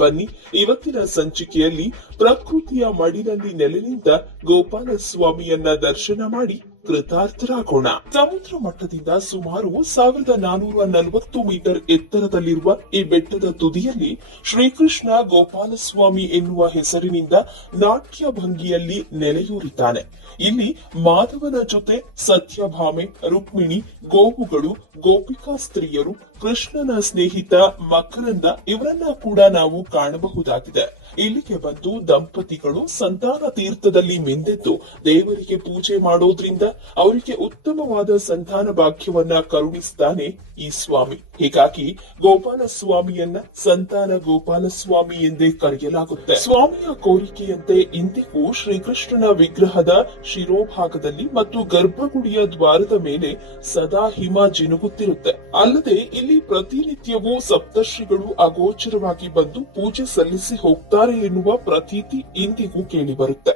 ಬನ್ನಿ ಇವತ್ತಿನ ಸಂಚಿಕೆಯಲ್ಲಿ ಪ್ರಕೃತಿಯ ಮಡಿಲಲ್ಲಿ ನೆಲೆ ನಿಂತ ಗೋಪಾಲಸ್ವಾಮಿಯನ್ನ ದರ್ಶನ ಮಾಡಿ ಕೃತಾರ್ಥರಾಗೋಣ. ಸಮುದ್ರ ಮಟ್ಟದಿಂದ ಸುಮಾರು 1440 ಮೀಟರ್ ಎತ್ತರದಲ್ಲಿರುವ ಈ ಬೆಟ್ಟದ ತುದಿಯಲ್ಲಿ ಶ್ರೀಕೃಷ್ಣ ಗೋಪಾಲಸ್ವಾಮಿ ಎನ್ನುವ ಹೆಸರಿನಿಂದ ನಾಟ್ಯ ಭಂಗಿಯಲ್ಲಿ ನೆಲೆಯೂರಿದ್ದಾನೆ. ಇಲ್ಲಿ ಮಾಧವನ ಜೊತೆ ಸತ್ಯಭಾಮೆ, ರುಕ್ಮಿಣಿ, ಗೋವುಗಳು, ಗೋಪಿಕಾ ಸ್ತ್ರೀಯರು, ಕೃಷ್ಣನ ಸ್ನೇಹಿತ ಮಕರಂದ ಇವರನ್ನ ಕೂಡ ನಾವು ಕಾಣಬಹುದಾಗಿದೆ. ಇಲ್ಲಿಗೆ ಬಂದು ದಂಪತಿಗಳು ಸಂತಾನ ತೀರ್ಥದಲ್ಲಿ ಮಿಂದೆದ್ದು ದೇವರಿಗೆ ಪೂಜೆ ಮಾಡೋದ್ರಿಂದ ಅವರಿಗೆ ಉತ್ತಮವಾದ ಸಂತಾನ ಭಾಗ್ಯವನ್ನ ಕರುಣಿಸ್ತಾನೆ ಈ ಸ್ವಾಮಿ. ಹೀಗಾಗಿ ಗೋಪಾಲ ಸ್ವಾಮಿಯನ್ನ ಸಂತಾನ ಗೋಪಾಲ ಸ್ವಾಮಿ ಎಂದೇ ಕರೆಯಲಾಗುತ್ತೆ. ಸ್ವಾಮಿಯ ಕೋರಿಕೆಯಂತೆ ಇಂದಿಗೂ ಶ್ರೀಕೃಷ್ಣನ ವಿಗ್ರಹದ ಶಿರೋಭಾಗದಲ್ಲಿ ಮತ್ತು ಗರ್ಭಗುಡಿಯ ದ್ವಾರದ ಮೇಲೆ ಸದಾ ಹಿಮ ಜಿನುಗುತ್ತಿರುತ್ತೆ. ಅಲ್ಲದೆ ಇಲ್ಲಿ ಪ್ರತಿನಿತ್ಯವೂ ಸಪ್ತರ್ಷಿಗಳು ಅಗೋಚರವಾಗಿ ಬಂದು ಪೂಜೆ ಸಲ್ಲಿಸಿ ಹೋಗ್ತಾರೆ ಎನ್ನುವ ಪ್ರತೀತಿ ಇಂದಿಗೂ ಕೇಳಿ ಬರುತ್ತೆ.